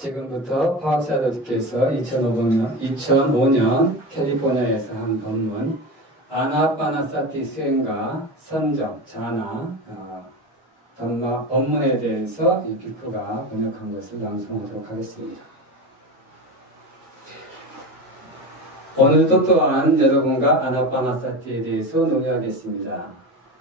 지금부터 파악사도들께서 2005년 캘리포니아에서 한 본문 아나파나사티 수행과 선정, 자나, 담마 본문에 대해서 이 비크가 번역한 것을 낭송하도록 하겠습니다. 오늘도 또한 여러분과 아나파나사티에 대해서 논의하겠습니다.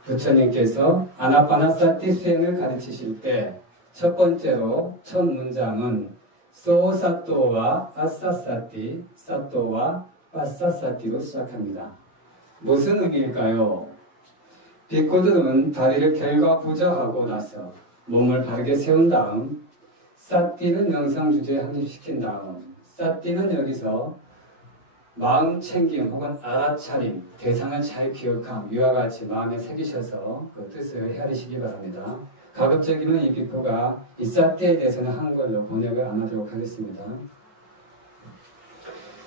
부처님께서 아나파나사티 수행을 가르치실 때 첫 번째로 첫 문장은 소사토와 아사사티, 사토와 빠사사티로 시작합니다. 무슨 의미일까요? 비코들은 다리를 결과부저하고 나서 몸을 바르게 세운 다음 사티는 명상 주제에 합립시킨 다음 사티는 여기서 마음 챙김 혹은 알아차림, 대상을 잘 기억함, 이와 같이 마음에 새기셔서 그 뜻을 헤아리시기 바랍니다. 가급적이면 이 비코가 이 사티에 대해서는 한글로 번역을 안 하도록 하겠습니다.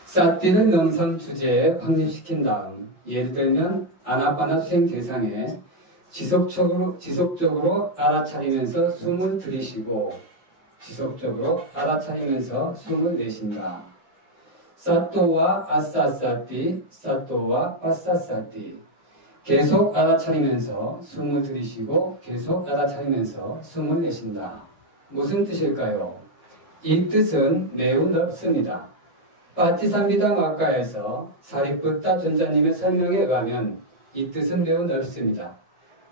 사티를 명상 주제에 확립시킨 다음 예를 들면 아나파나 수행 대상에 지속적으로 알아차리면서 숨을 들이쉬고 지속적으로 알아차리면서 숨을 내쉰다. 사토와 아사사티, 사토와 빠사사티 계속 알아차리면서 숨을 들이쉬고 계속 알아차리면서 숨을 내쉰다. 무슨 뜻일까요? 이 뜻은 매우 넓습니다. 파티산비다마카에서 사리푸타 존자님의 설명에 의하면 이 뜻은 매우 넓습니다.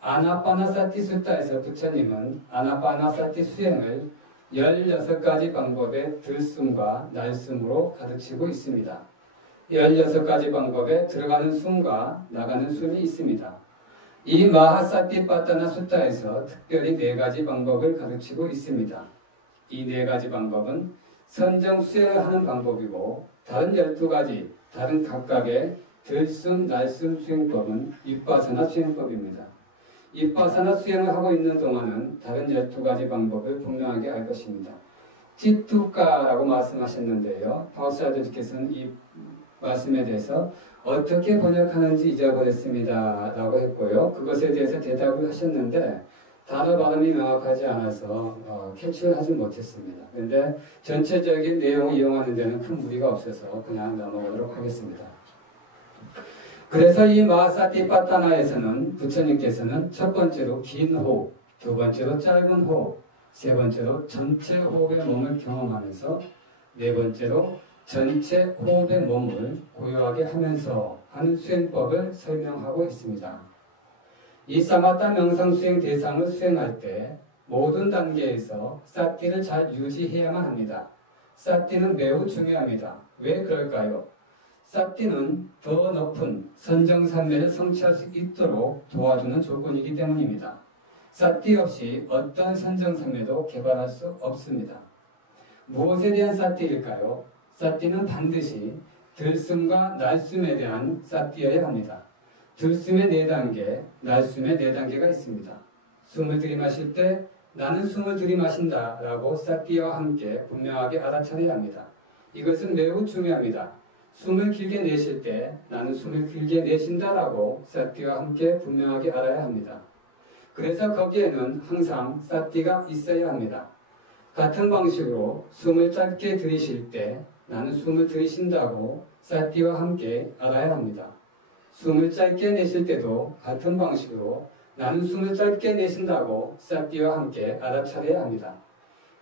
아나파나사티 수타에서 부처님은 아나파나사티 수행을 16가지 방법의 들숨과 날숨으로 가르치고 있습니다. 16가지 방법에 들어가는 숨과 나가는 숨이 있습니다. 이 마하사티파타나 수타에서 특별히 4가지 방법을 가르치고 있습니다. 이 4가지 방법은 선정 수행을 하는 방법이고 다른 12가지 다른 각각의 들숨, 날숨 수행법은 윗바사나 수행법입니다. 윗바사나 수행을 하고 있는 동안은 다른 12가지 방법을 분명하게 알 것입니다. 찌뚜까라고 말씀하셨는데요. 파우사야드께서는 이 말씀에 대해서 어떻게 번역하는지 잊어버렸습니다 라고 했고요. 그것에 대해서 대답을 하셨는데 단어 발음이 명확하지 않아서 캐치를 하지 못했습니다. 그런데 전체적인 내용을 이용하는 데는 큰 무리가 없어서 그냥 넘어가도록 하겠습니다. 그래서 이 마하사티파타나에서는 부처님께서는 첫 번째로 긴 호흡, 두 번째로 짧은 호흡, 세 번째로 전체 호흡의 몸을 경험하면서 네 번째로 전체 호흡의 몸을 고요하게 하면서 하는 수행법을 설명하고 있습니다. 이 사마타 명상 수행 대상을 수행할 때 모든 단계에서 사티를 잘 유지해야만 합니다. 사티는 매우 중요합니다. 왜 그럴까요? 사티는 더 높은 선정산매를 성취할 수 있도록 도와주는 조건이기 때문입니다. 사티 없이 어떤 선정산매도 개발할 수 없습니다. 무엇에 대한 사티일까요? 사티는 반드시 들숨과 날숨에 대한 사티여야 합니다. 들숨의 4단계, 날숨의 4단계가 있습니다. 숨을 들이마실 때 나는 숨을 들이마신다 라고 사티와 함께 분명하게 알아차려야 합니다. 이것은 매우 중요합니다. 숨을 길게 내쉴 때 나는 숨을 길게 내쉰다 라고 사티와 함께 분명하게 알아야 합니다. 그래서 거기에는 항상 사티가 있어야 합니다. 같은 방식으로 숨을 짧게 들이쉴 때 나는 숨을 들이쉰다고 사티와 함께 알아야 합니다. 숨을 짧게 내쉴 때도 같은 방식으로 나는 숨을 짧게 내쉰다고 사티와 함께 알아차려야 합니다.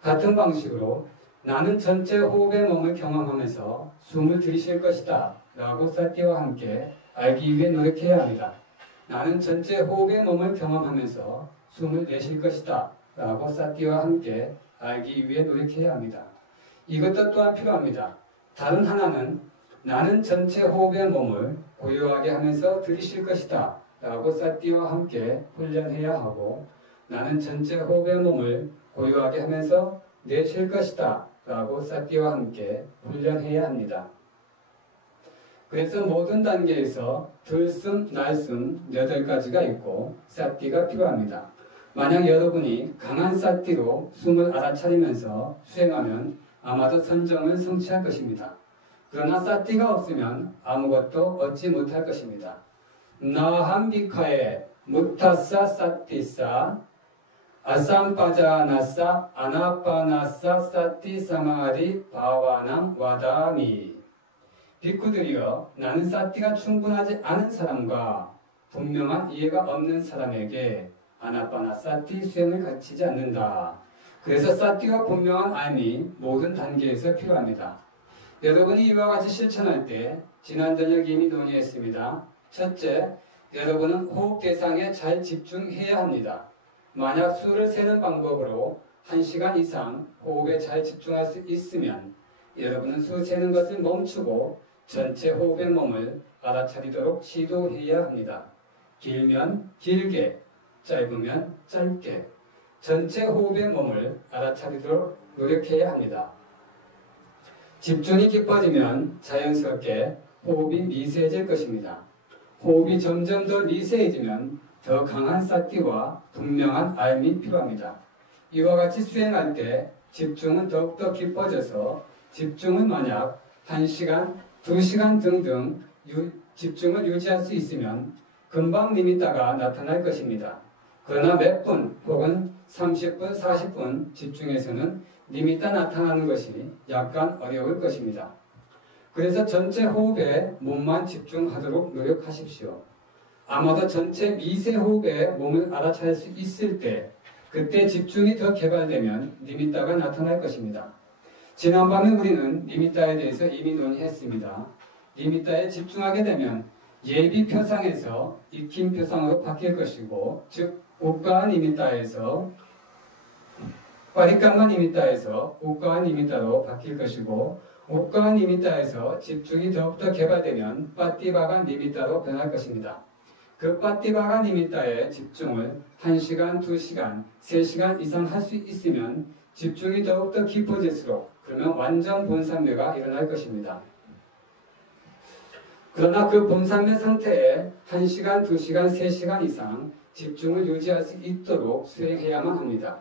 같은 방식으로 나는 전체 호흡의 몸을 경험하면서 숨을 들이쉴 것이다 라고 사티와 함께 알기 위해 노력해야 합니다. 나는 전체 호흡의 몸을 경험하면서 숨을 내쉴 것이다 라고 사티와 함께 알기 위해 노력해야 합니다. 이것도 또한 필요합니다. 다른 하나는 나는 전체 호흡의 몸을 고요하게 하면서 들이쉴 것이다 라고 사티와 함께 훈련해야 하고 나는 전체 호흡의 몸을 고요하게 하면서 내쉴 것이다 라고 사티와 함께 훈련해야 합니다. 그래서 모든 단계에서 들숨, 날숨 8가지가 있고 사티가 필요합니다. 만약 여러분이 강한 사티로 숨을 알아차리면서 수행하면 아마도 선정을 성취할 것입니다. 그러나 사티가 없으면 아무것도 얻지 못할 것입니다. 나함비카에 무타사 사티사 아삼빠자나사 아나빠나사 사티 사마리 바와남 와다미. 비쿠들이여, 나는 사티가 충분하지 않은 사람과 분명한 이해가 없는 사람에게 아나빠나 사티 수행을 가르치지 않는다. 그래서 사티가 분명한 암이 모든 단계에서 필요합니다. 여러분이 이와 같이 실천할 때 지난 저녁 이미 논의했습니다. 첫째, 여러분은 호흡 대상에 잘 집중해야 합니다. 만약 수를 세는 방법으로 1시간 이상 호흡에 잘 집중할 수 있으면 여러분은 수 세는 것을 멈추고 전체 호흡의 몸을 알아차리도록 시도해야 합니다. 길면 길게, 짧으면 짧게 전체 호흡의 몸을 알아차리도록 노력해야 합니다. 집중이 깊어지면 자연스럽게 호흡이 미세해질 것입니다. 호흡이 점점 더 미세해지면 더 강한 사티와 분명한 알미 필요합니다. 이와 같이 수행할 때 집중은 더욱더 깊어져서 집중을 만약 1시간, 2시간 등등 집중을 유지할 수 있으면 금방 니미따가 나타날 것입니다. 그러나 몇 분 혹은 30분, 40분 집중해서는 니미따 나타나는 것이 약간 어려울 것입니다. 그래서 전체 호흡에 몸만 집중하도록 노력하십시오. 아마도 전체 미세 호흡에 몸을 알아차릴 수 있을 때 그때 집중이 더 개발되면 니미따가 나타날 것입니다. 지난밤에 우리는 니미따에 대해서 이미 논의했습니다. 니미따에 집중하게 되면 예비 표상에서 익힘 표상으로 바뀔 것이고, 즉 우가 니미따에서 파리까마 니미따에서 우가 니미따로 바뀔 것이고, 우가 니미따에서 집중이 더욱더 개발되면 빠띠바가 니미따로 변할 것입니다. 그 빠띠바가 니미따에 집중을 1시간, 2시간, 3시간 이상 할 수 있으면 집중이 더욱더 깊어질수록 그러면 완전 본산매가 일어날 것입니다. 그러나 그 본산매 상태에 1시간, 2시간, 3시간 이상 집중을 유지할 수 있도록 수행해야만 합니다.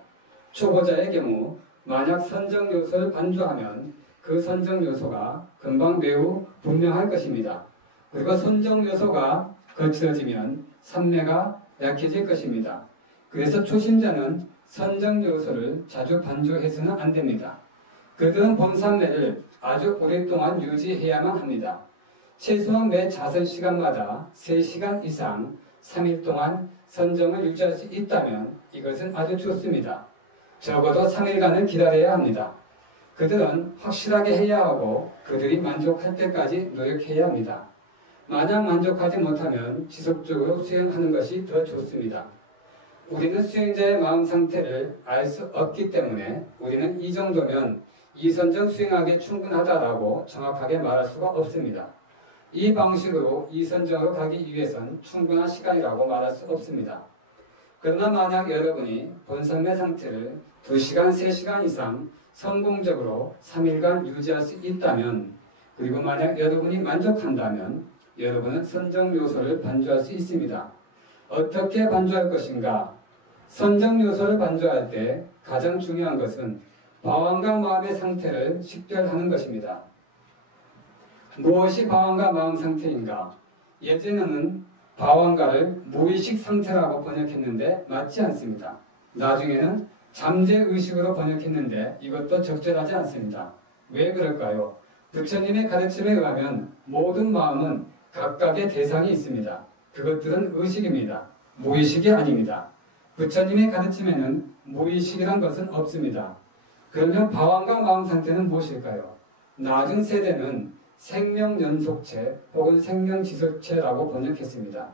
초보자의 경우 만약 선정 요소를 반주하면 그 선정 요소가 금방 매우 분명할 것입니다. 그리고 선정 요소가 거칠어지면 산매가 약해질 것입니다. 그래서 초심자는 선정 요소를 자주 반주해서는 안 됩니다. 그들은 본산매를 아주 오랫동안 유지해야만 합니다. 최소한 매 자선 시간마다 3시간 이상 3일 동안 선정을 유지할 수 있다면 이것은 아주 좋습니다. 적어도 3일간을 기다려야 합니다. 그들은 확실하게 해야 하고 그들이 만족할 때까지 노력해야 합니다. 만약 만족하지 못하면 지속적으로 수행하는 것이 더 좋습니다. 우리는 수행자의 마음 상태를 알 수 없기 때문에 우리는 이 정도면 이선정 수행하기에 충분하다라고 정확하게 말할 수가 없습니다. 이 방식으로 이선정으로 가기 위해선 충분한 시간이라고 말할 수 없습니다. 그러나 만약 여러분이 본산매 상태를 2시간, 3시간 이상 성공적으로 3일간 유지할 수 있다면, 그리고 만약 여러분이 만족한다면 여러분은 선정 요소를 반주할 수 있습니다. 어떻게 반주할 것인가? 선정 요소를 반주할 때 가장 중요한 것은 방황과 마음의 상태를 식별하는 것입니다. 무엇이 방황과 마음 상태인가? 예전에는 방황가를 무의식 상태라고 번역했는데 맞지 않습니다. 나중에는 잠재의식으로 번역했는데 이것도 적절하지 않습니다. 왜 그럴까요? 부처님의 가르침에 의하면 모든 마음은 각각의 대상이 있습니다. 그것들은 의식입니다. 무의식이 아닙니다. 부처님의 가르침에는 무의식이란 것은 없습니다. 그러면 방황과 마음 상태는 무엇일까요? 나중 세대는 생명연속체 혹은 생명지속체라고 번역했습니다.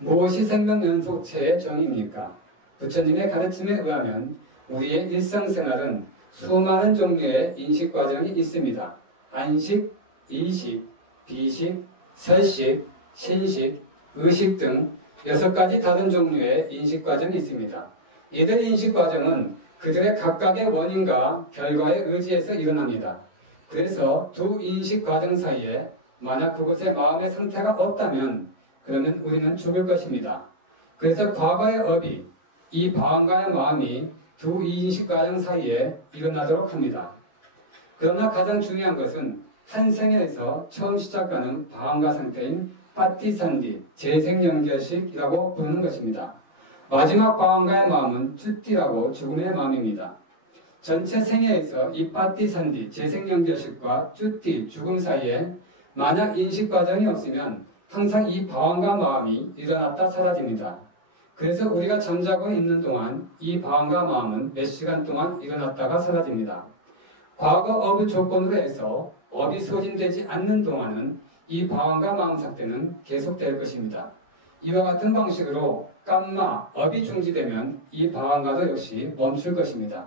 무엇이 생명연속체의 정의입니까? 부처님의 가르침에 의하면 우리의 일상생활은 수많은 종류의 인식과정이 있습니다. 안식, 이식, 비식, 설식, 신식, 의식 등 6가지 다른 종류의 인식과정이 있습니다. 이들 인식과정은 그들의 각각의 원인과 결과에 의지해서 일어납니다. 그래서 두 인식과정 사이에 만약 그곳에 마음의 상태가 없다면 그러면 우리는 죽을 것입니다. 그래서 과거의 업이 이 방황과의 마음이 두 인식과정 사이에 일어나도록 합니다. 그러나 가장 중요한 것은 한 생에서 처음 시작하는 방황과 상태인 파티산디, 재생연결식이라고 부르는 것입니다. 마지막 방황가의 마음은 쭈띠라고 죽음의 마음입니다. 전체 생애에서 이 빠띠 산디 재생연결식과 쭈띠 죽음 사이에 만약 인식 과정이 없으면 항상 이 방황가 마음이 일어났다 사라집니다. 그래서 우리가 잠자고 있는 동안 이 방황가 마음은 몇 시간 동안 일어났다가 사라집니다. 과거 업의 조건으로 해서 업이 소진되지 않는 동안은 이 방황가 마음 상태는 계속될 것입니다. 이와 같은 방식으로 깜마, 업이 중지되면 이 방황가도 역시 멈출 것입니다.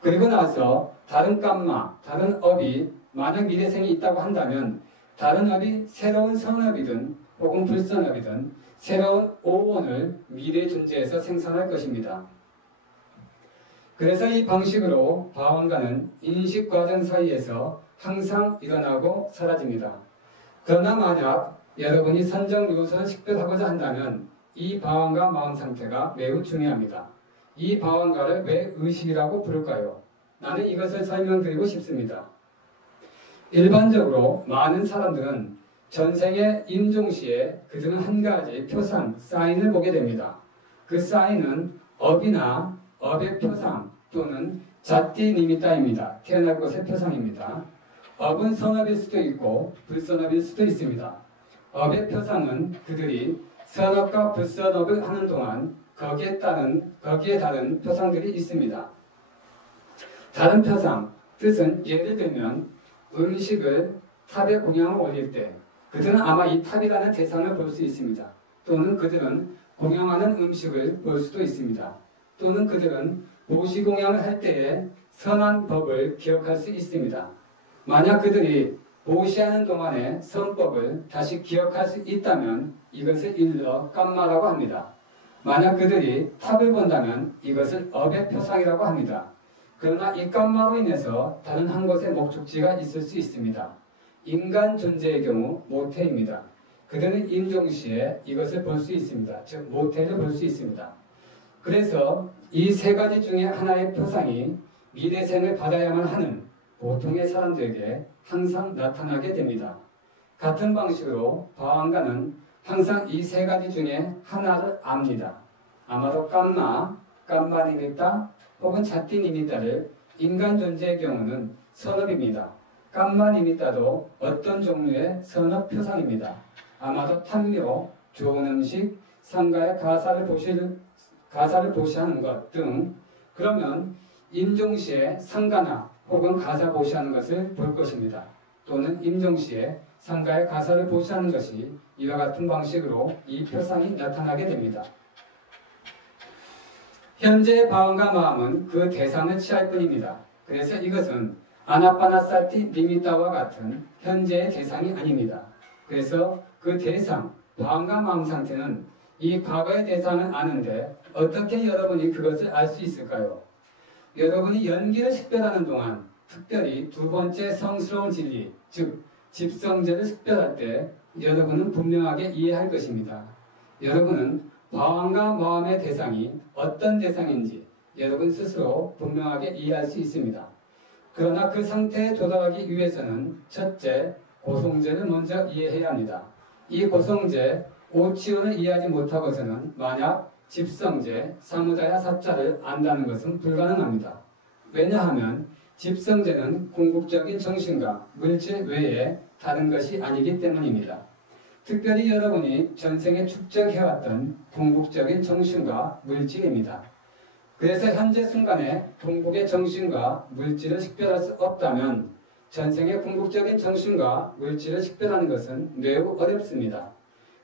그리고 나서 다른 깜마, 다른 업이 만약 미래생이 있다고 한다면 다른 업이 새로운 선업이든 혹은 불선업이든 새로운 오원을 미래 존재에서 생산할 것입니다. 그래서 이 방식으로 방황가는 인식 과정 사이에서 항상 일어나고 사라집니다. 그러나 만약 여러분이 선정 요소를 식별하고자 한다면 이 방황가 마음 상태가 매우 중요합니다. 이 방황가를 왜 의식이라고 부를까요? 나는 이것을 설명드리고 싶습니다. 일반적으로 많은 사람들은 전생의 임종시에 그들은 한 가지 표상, 사인을 보게 됩니다. 그 사인은 업이나 업의 표상 또는 자띠 니미따입니다. 태어날 곳의 표상입니다. 업은 선업일 수도 있고 불선업일 수도 있습니다. 업의 표상은 그들이 선업과 불선업을 하는 동안 거기에 다른 표상들이 있습니다. 다른 표상, 뜻은 예를 들면 음식을 탑에 공양을 올릴 때 그들은 아마 이 탑이라는 대상을 볼 수 있습니다. 또는 그들은 공양하는 음식을 볼 수도 있습니다. 또는 그들은 보시공양을 할 때에 선한 법을 기억할 수 있습니다. 만약 그들이 보시하는 동안에 선법을 다시 기억할 수 있다면 이것을 일러 깜마라고 합니다. 만약 그들이 탑을 본다면 이것을 업의 표상이라고 합니다. 그러나 이 깜마로 인해서 다른 한 곳에 목적지가 있을 수 있습니다. 인간 존재의 경우 모태입니다. 그들은 임종시에 이것을 볼 수 있습니다. 즉 모태를 볼 수 있습니다. 그래서 이 세 가지 중에 하나의 표상이 미래생을 받아야만 하는 보통의 사람들에게 항상 나타나게 됩니다. 같은 방식으로 방황가는 항상 이 세 가지 중에 하나를 압니다. 아마도 깜마니미따 혹은 자띠니미따를 인간 존재의 경우는 선업입니다. 깜마니미따도 어떤 종류의 선업 표상입니다. 아마도 탐묘, 좋은 음식, 상가의 가사를 보시하는 것 등. 그러면 임종시에 상가나 혹은 가사 보시하는 것을 볼 것입니다. 또는 임종시에 상가의 가사를 보시하는 것이 이와 같은 방식으로 이 표상이 나타나게 됩니다. 현재의 방황가 마음은 그 대상을 취할 뿐입니다. 그래서 이것은 아나파나사티 니미따와 같은 현재의 대상이 아닙니다. 그래서 그 대상, 방황가 마음 상태는 이 과거의 대상을 아는데 어떻게 여러분이 그것을 알 수 있을까요? 여러분이 연기를 식별하는 동안 특별히 두 번째 성스러운 진리, 즉 집성제를 식별할 때 여러분은 분명하게 이해할 것입니다. 여러분은 방황가 마음의 대상이 어떤 대상인지 여러분 스스로 분명하게 이해할 수 있습니다. 그러나 그 상태에 도달하기 위해서는 첫째, 고성제를 먼저 이해해야 합니다. 이 고성제, 오치원을 이해하지 못하고서는 만약 집성제, 사무다야 사자를 안다는 것은 불가능합니다. 왜냐하면 집성제는 궁극적인 정신과 물질 외에 다른 것이 아니기 때문입니다. 특별히 여러분이 전생에 축적해왔던 궁극적인 정신과 물질입니다. 그래서 현재 순간에 궁극의 정신과 물질을 식별할 수 없다면 전생의 궁극적인 정신과 물질을 식별하는 것은 매우 어렵습니다.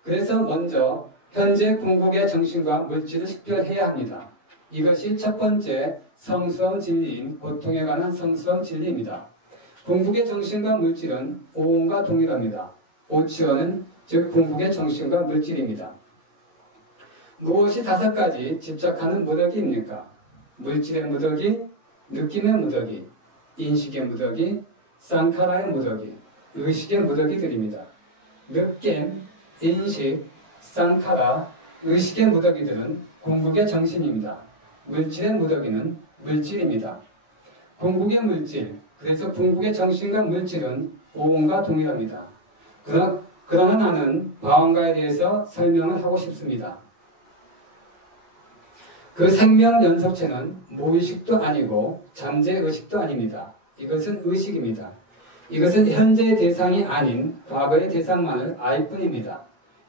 그래서 먼저 현재 궁극의 정신과 물질을 식별해야 합니다. 이것이 첫 번째 성스러운 진리인 고통에 관한 성스러운 진리입니다. 궁극의 정신과 물질은 오온과 동일합니다. 오치원은 즉 궁극의 정신과 물질입니다. 무엇이 다섯 가지 집착하는 무더기입니까? 물질의 무더기, 느낌의 무더기, 인식의 무더기, 상카라의 무더기, 의식의 무더기들입니다. 느낌, 인식, 상카라, 의식의 무더기들은 궁극의 정신입니다. 물질의 무더기는 물질입니다. 궁극의 물질, 그래서 궁극의 정신과 물질은 오온과 동일합니다. 그러나 나는 방황가에 대해서 설명을 하고 싶습니다. 그 생명 연속체는 무의식도 아니고 잠재의식도 아닙니다. 이것은 의식입니다. 이것은 현재의 대상이 아닌 과거의 대상만을 알 뿐입니다.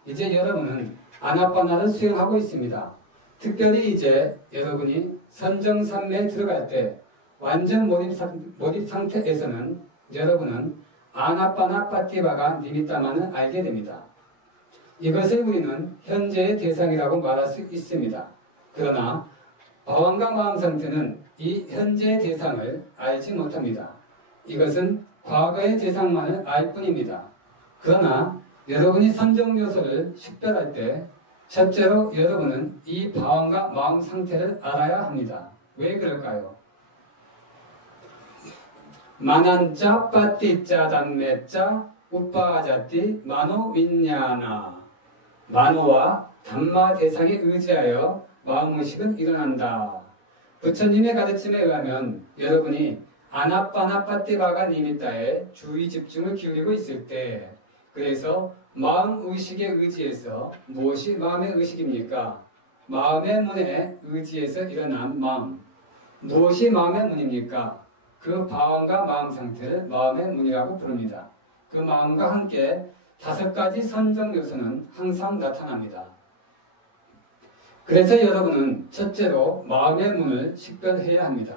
이제 여러분은 아나빠나를 수행하고 있습니다. 특별히 이제 여러분이 선정산매에 들어갈 때 완전 몰입 상태에서는 여러분은 아나빠나 빠띠바가 니미따만을 알게 됩니다. 이것을 우리는 현재의 대상이라고 말할 수 있습니다. 그러나 방황과 마음 상태는 이 현재의 대상을 알지 못합니다. 이것은 과거의 대상만을 알 뿐입니다. 그러나 여러분이 선정 요소를 식별할 때 첫째로 여러분은 이 방황과 마음 상태를 알아야 합니다. 왜 그럴까요? 만한자 빠띠자 담매자 우빠자띠 마노 윈냐나 만호와 담마 대상에 의지하여 마음의식은 일어난다. 부처님의 가르침에 의하면 여러분이 아나빠나 빠띠바가 니미따에 주의 집중을 기울이고 있을 때 그래서 마음의식에 의지해서 무엇이 마음의 의식입니까? 마음의 문에 의지해서 일어난 마음. 무엇이 마음의 문입니까? 그 방황과 마음 상태를 마음의 문이라고 부릅니다. 그 마음과 함께 5가지 선정 요소는 항상 나타납니다. 그래서 여러분은 첫째로 마음의 문을 식별해야 합니다.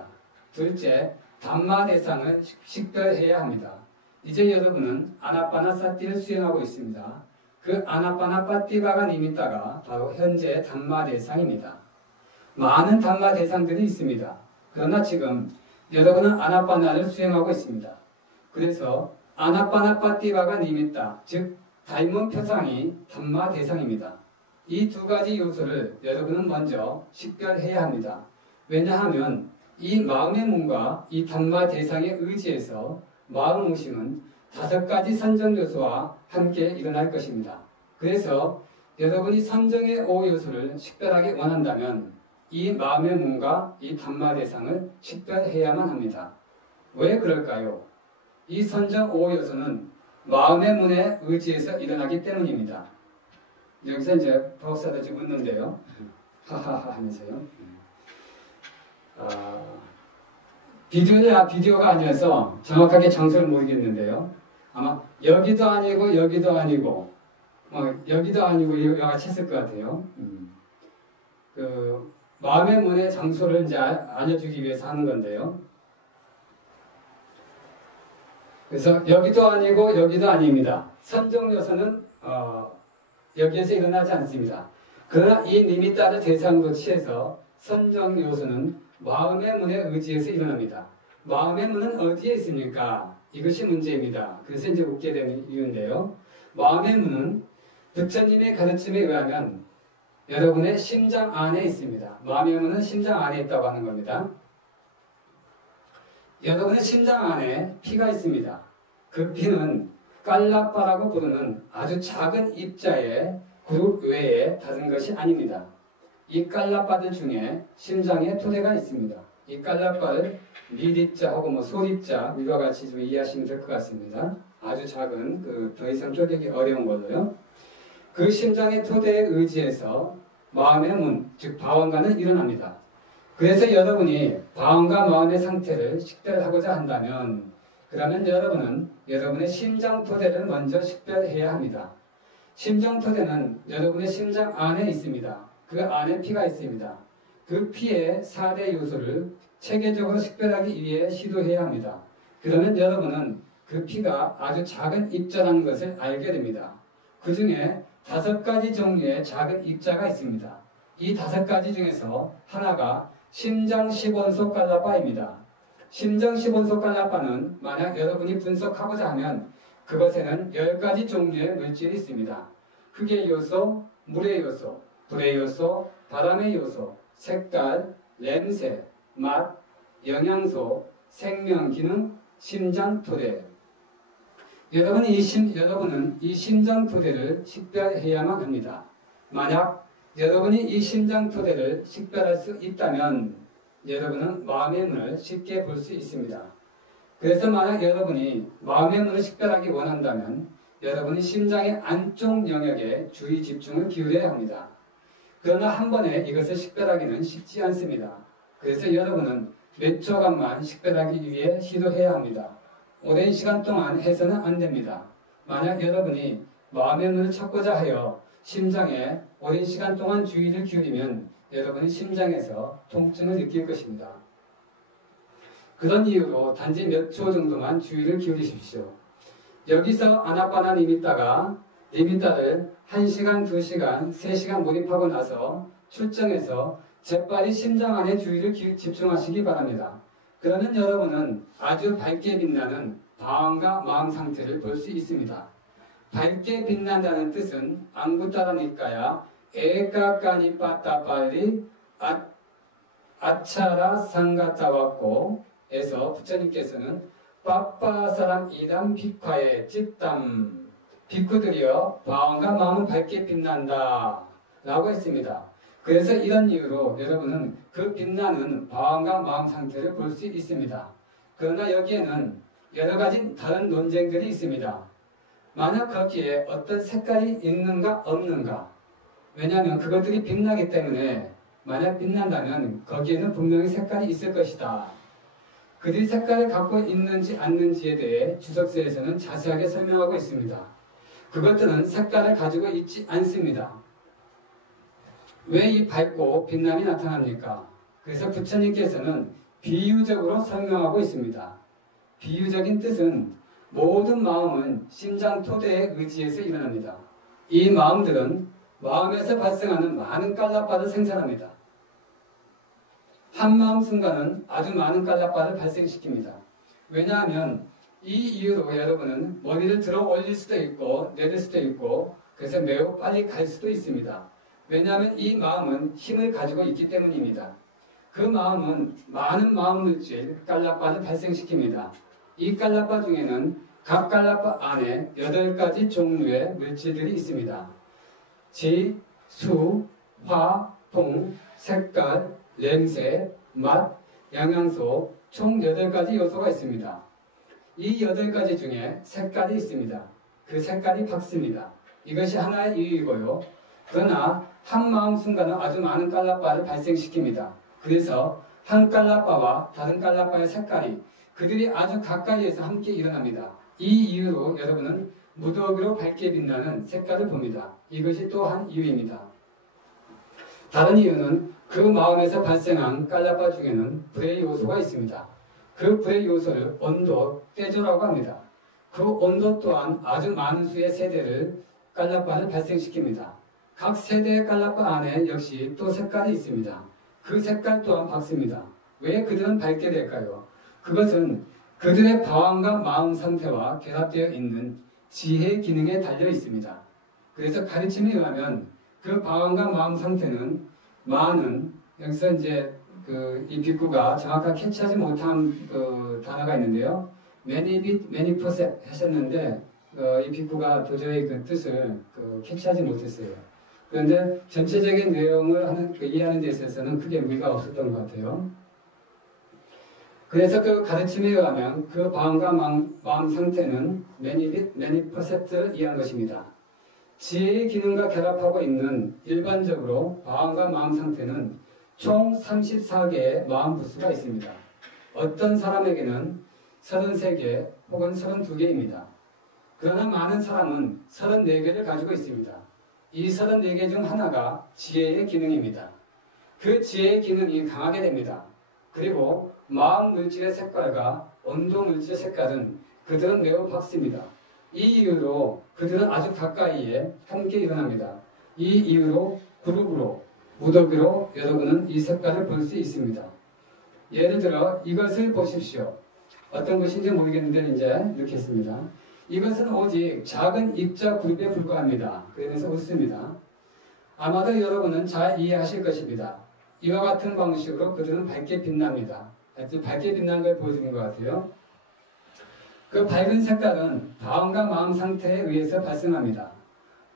둘째, 담마 대상을 식별해야 합니다. 이제 여러분은 아나빠나사띠를 수행하고 있습니다. 그 아나빠나빠띠바가 니미따가 바로 현재의 담마 대상입니다. 많은 담마 대상들이 있습니다. 그러나 지금 여러분은 아나빠나를 수행하고 있습니다. 그래서 아나빠나빠띠바가 니미따, 즉 닮은 표상이 담마 대상입니다. 이 2가지 요소를 여러분은 먼저 식별해야 합니다. 왜냐하면 이 마음의 문과 이 담마 대상에 의지해서 마음의식은 5가지 선정 요소와 함께 일어날 것입니다. 그래서 여러분이 선정의 5요소를 식별하기 원한다면 이 마음의 문과 이 담마 대상을 식별해야만 합니다. 왜 그럴까요? 이 선정 5요소는 마음의 문에 의지해서 일어나기 때문입니다. 여기서 이제 박사도 지금 웃는데요. 하하하 하면서요. 비디오가 아니어서 정확하게 장소를 모르겠는데요. 아마 여기도 아니고 여기도 아니고 여기도 아니고 이와 같이 했을 것 같아요. 그 마음의 문의 장소를 이제 알려주기 위해서 하는 건데요. 그래서 여기도 아니고 여기도 아닙니다. 선정 요소는 여기에서 일어나지 않습니다. 그러나 이 니미따를 대상으로 취해서 선정 요소는 마음의 문에 의지해서 일어납니다. 마음의 문은 어디에 있습니까? 이것이 문제입니다. 그래서 이제 웃게 되는 이유인데요. 마음의 문은 부처님의 가르침에 의하면 여러분의 심장 안에 있습니다. 마음의 문은 심장 안에 있다고 하는 겁니다. 여러분의 심장 안에 피가 있습니다. 그 피는 깔라빠라고 부르는 아주 작은 입자의 그룹 외에 다른 것이 아닙니다. 이 깔라빠들 중에 심장에 토대가 있습니다. 이 깔라빠를 미리자 혹은 소리자 이와 같이 좀 이해하시면 될 것 같습니다. 아주 작은 더 이상 쪼개기 어려운 걸로요. 그 심장의 토대에 의지해서 마음의 문, 즉 방황과는 일어납니다. 그래서 여러분이 방황과 마음의 상태를 식별하고자 한다면 그러면 여러분은 여러분의 심장 토대를 먼저 식별해야 합니다. 심장 토대는 여러분의 심장 안에 있습니다. 그 안에 피가 있습니다. 그 피의 4대 요소를 체계적으로 식별하기 위해 시도해야 합니다. 그러면 여러분은 그 피가 아주 작은 입자라는 것을 알게 됩니다. 그 중에 5가지 종류의 작은 입자가 있습니다. 이 5가지 중에서 하나가 심장 10원소 깔라빠입니다. 심장 10원소 깔라빠는 만약 여러분이 분석하고자 하면 그것에는 10가지 종류의 물질이 있습니다. 흙의 요소, 물의 요소, 불의 요소, 바람의 요소, 색깔, 냄새, 맛, 영양소, 생명 기능, 심장 토대. 여러분은 이 심장 토대를 식별해야만 합니다. 만약 여러분이 이 심장 토대를 식별할 수 있다면 여러분은 마음의 문을 쉽게 볼 수 있습니다. 그래서 만약 여러분이 마음의 문을 식별하기 원한다면 여러분이 심장의 안쪽 영역에 주의 집중을 기울여야 합니다. 그러나 한 번에 이것을 식별하기는 쉽지 않습니다. 그래서 여러분은 몇 초간만 식별하기 위해 시도해야 합니다. 오랜 시간 동안 해서는 안 됩니다. 만약 여러분이 마음의 눈을 찾고자 하여 심장에 오랜 시간 동안 주의를 기울이면 여러분은 심장에서 통증을 느낄 것입니다. 그런 이유로 단지 몇 초 정도만 주의를 기울이십시오. 여기서 아나파나 니미tta를 1시간, 2시간, 3시간 몰입하고 나서 출정해서 재빨리 심장 안에 주의를 집중하시기 바랍니다. 그러면 여러분은 아주 밝게 빛나는 방황과 마음 상태를 볼 수 있습니다. 밝게 빛난다는 뜻은 앙구타라니까야 에까까니 빠따빨리 아차라 상가타왔고 에서 부처님께서는 빠빠사람 이담 비과의 찌땀 비쿠들이여 방황과 마음은 밝게 빛난다 라고 했습니다. 그래서 이런 이유로 여러분은 그 빛나는 방황과 마음 상태를 볼 수 있습니다. 그러나 여기에는 여러 가지 다른 논쟁들이 있습니다. 만약 거기에 어떤 색깔이 있는가 없는가, 왜냐하면 그것들이 빛나기 때문에 만약 빛난다면 거기에는 분명히 색깔이 있을 것이다. 그들이 색깔을 갖고 있는지 않는지에 대해 주석서에서는 자세하게 설명하고 있습니다. 그것들은 색깔을 가지고 있지 않습니다. 왜 이 밝고 빛남이 나타납니까? 그래서 부처님께서는 비유적으로 설명하고 있습니다. 비유적인 뜻은 모든 마음은 심장 토대의 의지에서 일어납니다. 이 마음들은 마음에서 발생하는 많은 깔라빠를 생산합니다. 한 마음 순간은 아주 많은 깔라빠를 발생시킵니다. 왜냐하면 이 이유로 여러분은 머리를 들어 올릴 수도 있고 내릴 수도 있고 그래서 매우 빨리 갈 수도 있습니다. 왜냐하면 이 마음은 힘을 가지고 있기 때문입니다. 그 마음은 많은 마음 물질, 깔라빠를 발생시킵니다. 이 깔라빠 중에는 각 깔라빠 안에 8가지 종류의 물질들이 있습니다. 지, 수, 화, 통, 색깔, 냄새, 맛, 영양소 총 8가지 요소가 있습니다. 이 8가지 중에 색깔이 있습니다. 그 색깔이 밝습니다. 이것이 하나의 이유이고요. 그러나 한 마음 순간은 아주 많은 깔라빠를 발생시킵니다. 그래서 한 깔라빠와 다른 깔라빠의 색깔이 그들이 아주 가까이에서 함께 일어납니다. 이 이유로 여러분은 무더기로 밝게 빛나는 색깔을 봅니다. 이것이 또 한 이유입니다. 다른 이유는 그 마음에서 발생한 깔라빠 중에는 불의 요소가 있습니다. 그 불의 요소를 온도, 떼조라고 합니다. 그 온도 또한 아주 많은 수의 세대를 깔라빠를 발생시킵니다. 각 세대의 깔라빠 안에 역시 또 색깔이 있습니다. 그 색깔 또한 밝습니다. 왜 그들은 밝게 될까요? 그것은 그들의 방황과 마음 상태와 결합되어 있는 지혜 기능에 달려 있습니다. 그래서 가르침에 의하면 그 방황과 마음 상태는 많은, 여기서 이제 이 비구가 정확하게 캐치하지 못한 단어가 있는데요. many percent 하셨는데 이 비구가 도저히 그 뜻을 캐치하지 못했어요. 그런데 전체적인 내용을 이해하는 데 있어서는 크게 무리가 없었던 것 같아요. 그래서 그 가르침에 의하면 그 방과 마음 상태는 many percent를 이해한 것입니다. 지혜의 기능과 결합하고 있는 일반적으로 방과 마음 상태는 총 34개의 마음 부수가 있습니다. 어떤 사람에게는 33개 혹은 32개입니다. 그러나 많은 사람은 34개를 가지고 있습니다. 이 34개 중 하나가 지혜의 기능입니다. 그 지혜의 기능이 강하게 됩니다. 그리고 마음 물질의 색깔과 온도 물질의 색깔은 그들은 매우 밝습니다. 이 이유로 그들은 아주 가까이에 함께 일어납니다. 이 이유로 그룹으로, 무더기로 여러분은 이 색깔을 볼 수 있습니다. 예를 들어 이것을 보십시오. 어떤 것인지 모르겠는데 이제 넣겠습니다. 이것은 오직 작은 입자 그룹에 불과합니다. 그러면서 웃습니다. 아마도 여러분은 잘 이해하실 것입니다. 이와 같은 방식으로 그들은 밝게 빛납니다. 하여튼 밝게 빛난 걸 보여드린 것 같아요. 그 밝은 색깔은 방과 마음 상태에 의해서 발생합니다.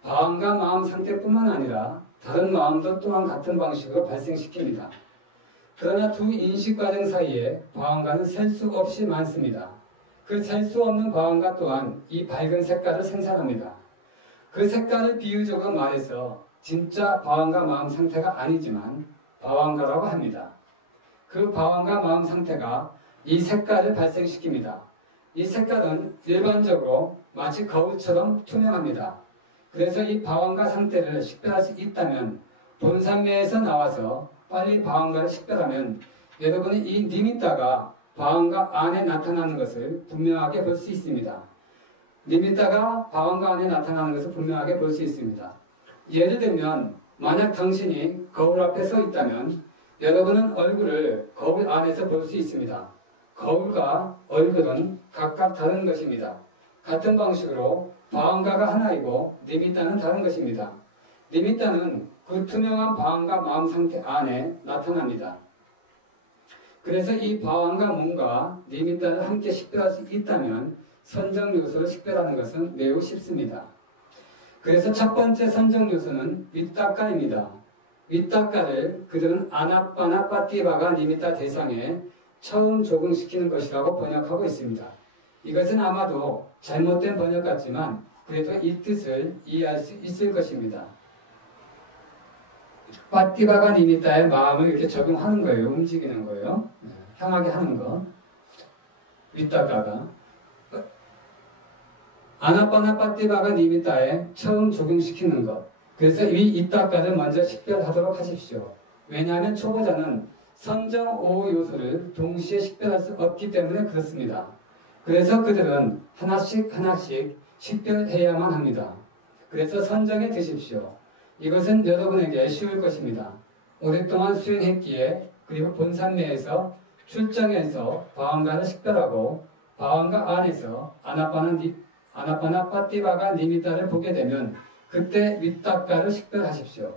방과 마음 상태뿐만 아니라 다른 마음도 또한 같은 방식으로 발생시킵니다. 그러나 두 인식 과정 사이에 방과는 셀 수 없이 많습니다. 그 셀 수 없는 방과 또한 이 밝은 색깔을 생산합니다. 그 색깔을 비유적으로 말해서 진짜 방황과 마음 상태가 아니지만 방황가라고 합니다. 그 방황과 마음 상태가 이 색깔을 발생시킵니다. 이 색깔은 일반적으로 마치 거울처럼 투명합니다. 그래서 이 방황가 상태를 식별할 수 있다면 본산매에서 나와서 빨리 방황가를 식별하면 여러분이 이 니미따가 방황가 안에 나타나는 것을 분명하게 볼 수 있습니다. 니미따가 방황가 안에 나타나는 것을 분명하게 볼 수 있습니다. 예를 들면 만약 당신이 거울 앞에 서 있다면 여러분은 얼굴을 거울 안에서 볼 수 있습니다. 거울과 얼굴은 각각 다른 것입니다. 같은 방식으로 방황가가 하나이고 니미따는 다른 것입니다. 니미따는 그 투명한 방황가 마음 상태 안에 나타납니다. 그래서 이 방황과 몸과 니미따를 함께 식별할 수 있다면 선정 요소를 식별하는 것은 매우 쉽습니다. 그래서 첫 번째 선정 요소는 윗닦아입니다. 윗닦아를 그들은 아나빠나빠띠바가 니미따 대상에 처음 적응시키는 것이라고 번역하고 있습니다. 이것은 아마도 잘못된 번역 같지만 그래도 이 뜻을 이해할 수 있을 것입니다. 빠띠바가 니미따의 마음을 이렇게 적용하는 거예요. 움직이는 거예요. 향하게 하는 거. 윗닦아가 아나빠나 빠띠바가 니미따에 처음 적용시키는 것. 그래서 이 윗닦아를 먼저 식별하도록 하십시오. 왜냐하면 초보자는 선정 5 요소를 동시에 식별할 수 없기 때문에 그렇습니다. 그래서 그들은 하나씩 식별해야만 합니다. 그래서 선정해 드십시오. 이것은 여러분에게 쉬울 것입니다. 오랫동안 수행했기에 그리고 본산내에서 출정해서 방황가를 식별하고 방황가 안에서 아나빠나 빠띠바가 니미따를 보게 되면 그때 윗닦아를 식별하십시오.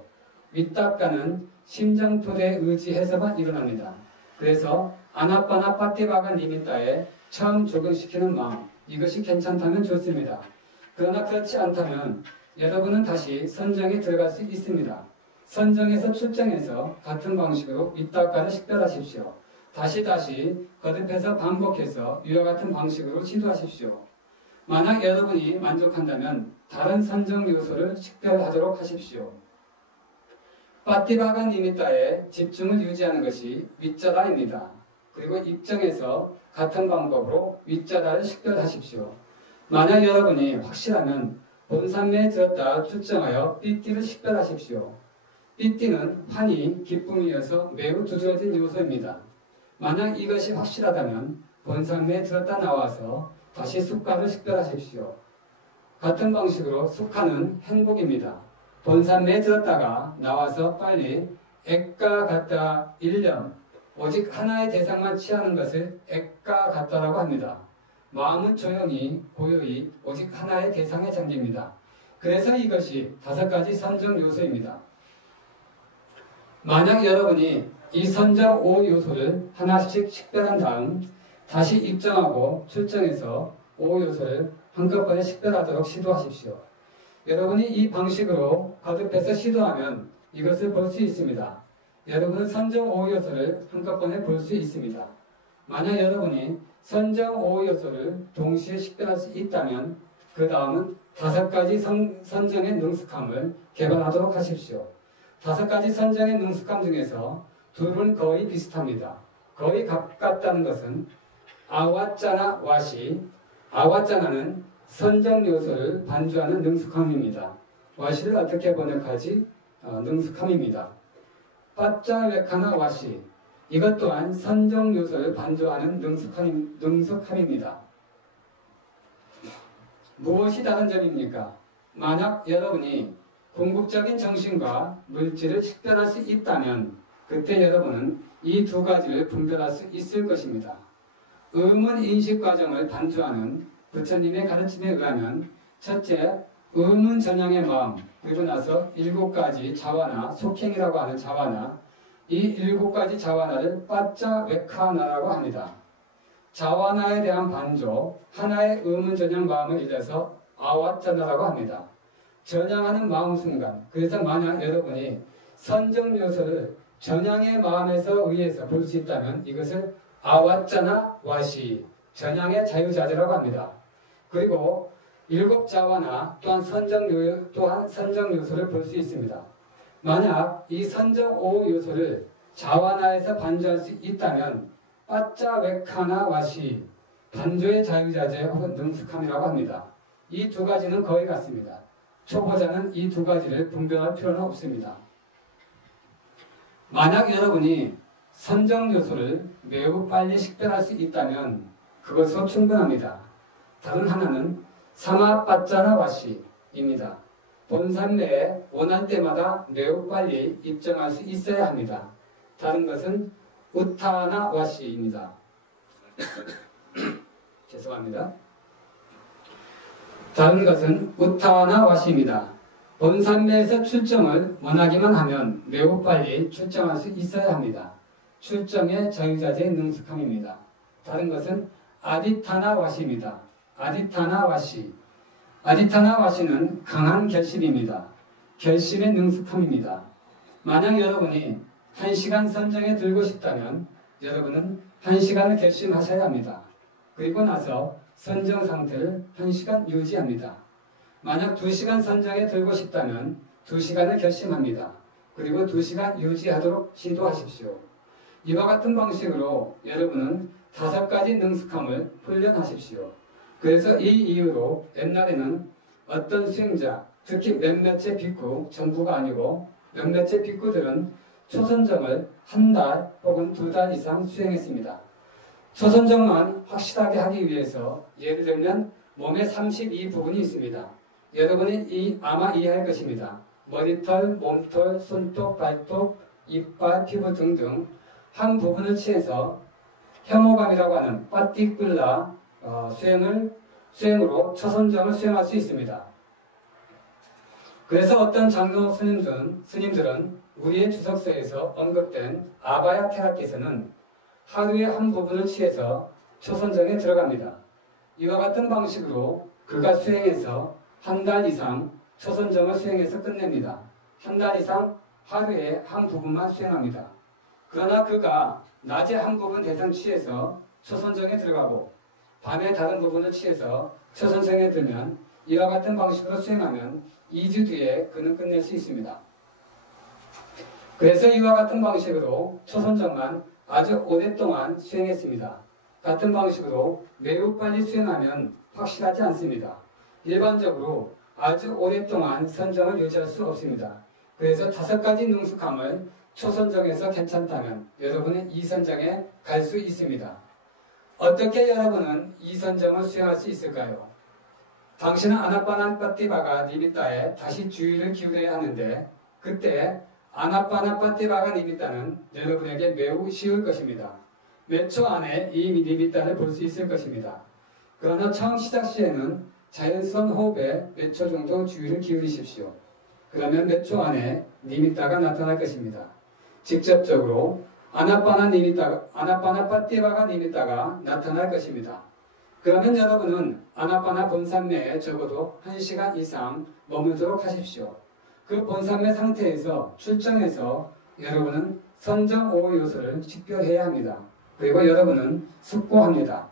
윗닦아는 심정토대에 의지해서만 일어납니다. 그래서 아나빠나 빠띠바가 니미따에 처음 적응시키는 마음, 이것이 괜찮다면 좋습니다. 그러나 그렇지 않다면 여러분은 다시 선정에 들어갈 수 있습니다. 선정에서 출정해서 같은 방식으로 윗닦아를 식별하십시오. 다시 거듭해서 반복해서 이와 같은 방식으로 시도하십시오. 만약 여러분이 만족한다면 다른 선정 요소를 식별하도록 하십시오. 빠띠바가 니미따에 집중을 유지하는 것이 윗자다입니다. 그리고 입정에서 같은 방법으로 윗자다를 식별하십시오. 만약 여러분이 확실하면 본산매에 들었다 출정하여 삐띠를 식별하십시오. 삐띠는 환희, 기쁨이어서 매우 두드러진 요소입니다. 만약 이것이 확실하다면 본산매에 들었다 나와서 다시 숙가를 식별하십시오. 같은 방식으로 숙가는 행복입니다. 본산매에 들었다가 나와서 빨리 액가 같다 일념, 오직 하나의 대상만 취하는 것을 액가 같다라고 합니다. 마음은 조용히 고요히 오직 하나의 대상에 잠깁니다. 그래서 이것이 5가지 선정 요소입니다. 만약 여러분이 이 선정 5 요소를 하나씩 식별한 다음 다시 입정하고 출정해서 5 요소를 한꺼번에 식별하도록 시도하십시오. 여러분이 이 방식으로 거듭해서 시도하면 이것을 볼 수 있습니다. 여러분은 선정 5 요소를 한꺼번에 볼 수 있습니다. 만약 여러분이 선정 5 요소를 동시에 식별할 수 있다면 그 다음은 5가지 선정의 능숙함을 개발하도록 하십시오. 5가지 선정의 능숙함 중에서 둘은 거의 비슷합니다. 거의 가깝다는 것은 아와짜나 와시, 아와짜나는 선정 요소를 반주하는 능숙함입니다. 와시를 어떻게 번역하지? 능숙함입니다. 빠짜웨카나 와시, 이것 또한 선정 요소를 반주하는 능숙함입니다. 무엇이 다른 점입니까? 만약 여러분이 궁극적인 정신과 물질을 식별할 수 있다면 그때 여러분은 이 2가지를 분별할 수 있을 것입니다. 의문 인식 과정을 반주하는 부처님의 가르침에 의하면 첫째, 의문 전향의 마음, 그리고 나서 7가지 자와나 속행이라고 하는 자와나, 이 7가지 자와나를 빠짜웨카나라고 합니다. 자와나에 대한 반조, 하나의 의문 전향 마음을 일러서 아와짜나라고 합니다. 전향하는 마음 순간, 그래서 만약 여러분이 선정 요소를 전향의 마음에서 의해서 볼 수 있다면 이것을 아와짜나 와시, 전향의 자유자재라고 합니다. 그리고 7자와나 또한 선정 요소를 볼 수 있습니다. 만약 이 선정 5 요소를 자와나에서 반조할 수 있다면 빠짜 웨카나 와시 반조의 자유자재 혹은 능숙함이라고 합니다. 이 두 가지는 거의 같습니다. 초보자는 이 두 가지를 분별할 필요는 없습니다. 만약 여러분이 선정 요소를 매우 빨리 식별할 수 있다면 그것으로 충분합니다. 다른 하나는 사마빠짜나 와시입니다. 본산매에 원할 때마다 매우 빨리 입증할 수 있어야 합니다. 다른 것은 우타나 와시입니다. 죄송합니다. 다른 것은 우타나 와시입니다. 본산매에서 출정을 원하기만 하면 매우 빨리 출정할 수 있어야 합니다. 출정의 자유자재의 능숙함입니다. 다른 것은 아디타나 와시입니다. 아디타나 와시. 아디타나 와시는 강한 결심입니다. 결심의 능숙함입니다. 만약 여러분이 1시간 선정에 들고 싶다면 여러분은 1시간을 결심하셔야 합니다. 그리고 나서 선정 상태를 1시간 유지합니다. 만약 2시간 선정에 들고 싶다면 2시간을 결심합니다. 그리고 2시간 유지하도록 시도하십시오. 이와 같은 방식으로 여러분은 5가지 능숙함을 훈련하십시오. 그래서 이 이유로 옛날에는 어떤 수행자, 특히 몇몇의 비쿠, 전부가 아니고 몇몇의 비쿠들은 초선정을 1달 혹은 2달 이상 수행했습니다. 초선정만 확실하게 하기 위해서 예를 들면 몸의 32부분이 있습니다. 여러분이 아마 이해할 것입니다. 머리털, 몸털, 손톱, 발톱, 이빨, 피부 등등 한 부분을 취해서 혐오감이라고 하는 빠띠끌라 수행으로 초선정을 수행할 수 있습니다. 그래서 어떤 장로 스님들은 우리의 주석서에서 언급된 아바야 테라키에서는 하루에 한 부분을 취해서 초선정에 들어갑니다. 이와 같은 방식으로 그가 수행해서 1달 이상 초선정을 수행해서 끝냅니다. 1달 이상 하루에 한 부분만 수행합니다. 그러나 그가 낮에 한 부분 대상 취해서 초선정에 들어가고 밤에 다른 부분을 취해서 초선정에 들면 이와 같은 방식으로 수행하면 2주 뒤에 그는 끝낼 수 있습니다. 그래서 이와 같은 방식으로 초선정만 아주 오랫동안 수행했습니다. 같은 방식으로 매우 빨리 수행하면 확실하지 않습니다. 일반적으로 아주 오랫동안 선정을 유지할 수 없습니다. 그래서 5가지 능숙함을 초선정에서 괜찮다면 여러분은 2선정에 갈 수 있습니다. 어떻게 여러분은 2선정을 수행할 수 있을까요? 당신은 아나파나빠띠바가 니미따에 다시 주의를 기울여야 하는데 그때 아나파나빠띠바가 니미따는 여러분에게 매우 쉬울 것입니다. 몇 초 안에 이 니미따를 볼 수 있을 것입니다. 그러나 처음 시작 시에는 자연스러운 호흡에 몇 초 정도 주의를 기울이십시오. 그러면 몇 초 안에 니미따가 나타날 것입니다. 직접적으로 아나파나빠띠바가 니미따가 나타날 것입니다. 그러면 여러분은 아나파나 본산매에 적어도 1시간 이상 머물도록 하십시오. 그 본산매 상태에서 출정해서 여러분은 선정 5 요소를 식별해야 합니다. 그리고 여러분은 숙고합니다.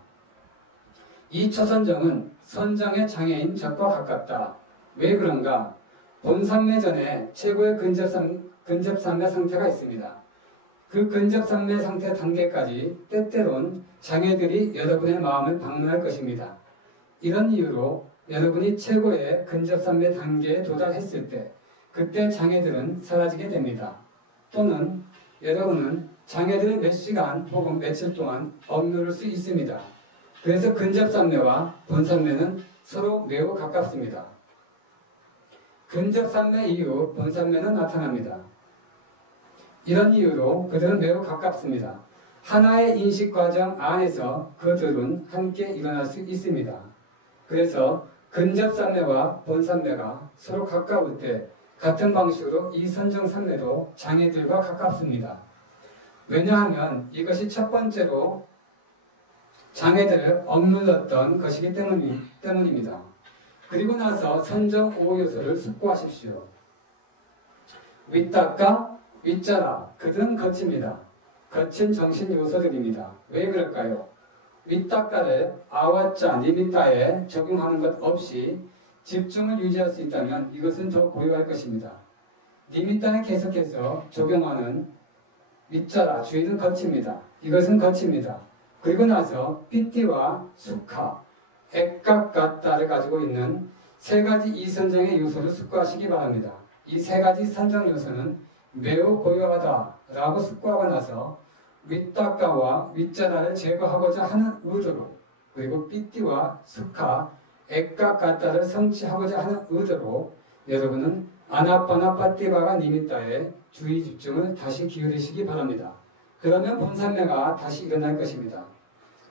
이 초선정은 선정의 장애인 적과 가깝다. 왜 그런가? 본산매 전에 최고의 근접산매 상태가 있습니다. 그 근접산매 상태 단계까지 때때론 장애들이 여러분의 마음을 방문할 것입니다. 이런 이유로 여러분이 최고의 근접산매 단계에 도달했을 때 그때 장애들은 사라지게 됩니다. 또는 여러분은 장애들을 몇 시간 혹은 며칠 동안 억누를 수 있습니다. 그래서 근접산매와 본산매는 서로 매우 가깝습니다. 근접산매 이후 본산매는 나타납니다. 이런 이유로 그들은 매우 가깝습니다. 하나의 인식과정 안에서 그들은 함께 일어날 수 있습니다. 그래서 근접산매와 본산매가 서로 가까울 때 같은 방식으로 이 선정산매도 장애들과 가깝습니다. 왜냐하면 이것이 첫 번째로 장애들을 억눌렀던 것이기 때문입니다. 그리고 나서 선정 5 요소를 숙고하십시오. 윗닦아, 윗자라, 그들은 거칩니다. 거친 정신 요소들입니다. 왜 그럴까요? 윗닦아를 아와자, 니미따에 적용하는 것 없이 집중을 유지할 수 있다면 이것은 더 고요할 것입니다. 니미따에 계속해서 적용하는 밑자라 주의는 거칩니다. 이것은 거칩니다. 그리고 나서 삐띠와 수카, 액각 같다를 가지고 있는 세 가지 이선정의 요소를 숙고하시기 바랍니다. 이 세 가지 선정 요소는 매우 고유하다라고 숙고하고 나서 윗닦아와 윗자라를 제거하고자 하는 의도로, 그리고 삐띠와 수카, 액각 같다를 성취하고자 하는 의도로 여러분은 아나빠나빠띠바가 니미따에 주의 집중을 다시 기울이시기 바랍니다. 그러면 번산매가 다시 일어날 것입니다.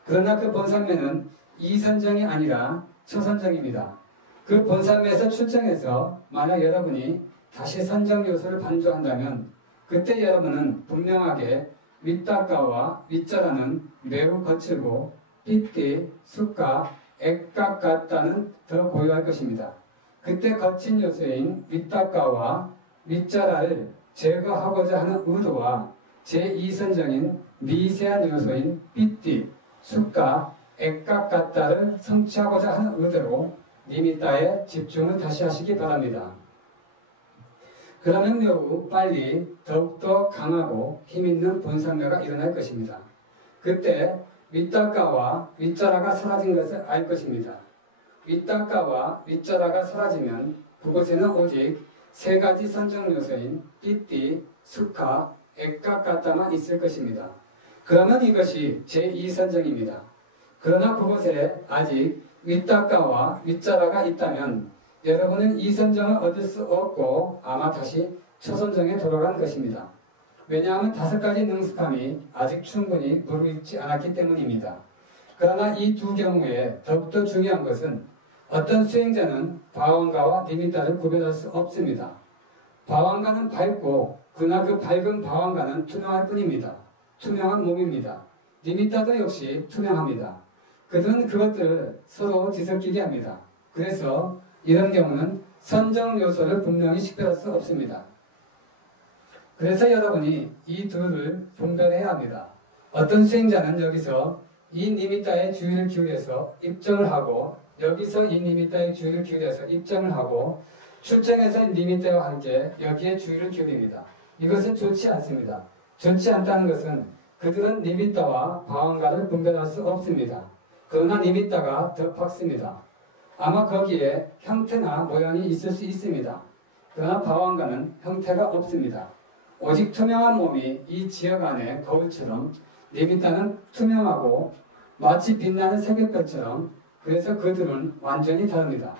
그러나 그 번산매는 이선정이 아니라 초선정입니다. 그 번산매에서 출정해서 만약 여러분이 다시 선정 요소를 반조한다면 그때 여러분은 분명하게 윗닦아와 윗자라는 매우 거칠고 삐띠, 수가, 액각 같다는 더 고유할 것입니다. 그때 거친 요소인 윗닦아와 윗자라를 제거하고자 하는 의도와 제2선정인 미세한 요소인 삐띠, 수가, 액각 같다를 성취하고자 하는 의도로 니미따에 집중을 다시 하시기 바랍니다. 그러면 매우 빨리 더욱더 강하고 힘있는 번산매가 일어날 것입니다. 그때 윗닦아와 윗자라가 사라진 것을 알 것입니다. 윗닦아와 윗자라가 사라지면 그곳에는 오직 세 가지 선정 요소인 삐띠, 수카, 액각 같다만 있을 것입니다. 그러면 이것이 제2선정입니다. 그러나 그곳에 아직 윗닦아와 윗자라가 있다면 여러분은 이선정을 얻을 수 없고 아마 다시 초선정에 돌아간 것입니다. 왜냐하면 5가지 능숙함이 아직 충분히 무르익지 않았기 때문입니다. 그러나 이 두 경우에 더욱더 중요한 것은 어떤 수행자는 바왕가와 니미따를 구별할 수 없습니다. 바왕가는 밝고 그러나 그 밝은 바왕가는 투명할 뿐입니다. 투명한 몸입니다. 니미따도 역시 투명합니다. 그들은 그것들을 서로 뒤섞이게 합니다. 그래서 이런 경우는 선정 요소를 분명히 식별할 수 없습니다. 그래서 여러분이 이 둘을 분별해야 합니다. 어떤 수행자는 여기서 이 니미따에 주의를 기울여서 입정을 하고 여기서 이 니미따에 주의를 기울여서 입정을 하고 출정에서 니미따와 함께 여기에 주의를 기울입니다. 이것은 좋지 않습니다. 좋지 않다는 것은 그들은 니미따와 바왕가를 분별할 수 없습니다. 그러나 니미따가 더 밝습니다. 아마 거기에 형태나 모양이 있을 수 있습니다. 그러나 바왕가는 형태가 없습니다. 오직 투명한 몸이 이 지역 안에 거울처럼 니미따는 투명하고 마치 빛나는 새벽별처럼 그래서 그들은 완전히 다릅니다.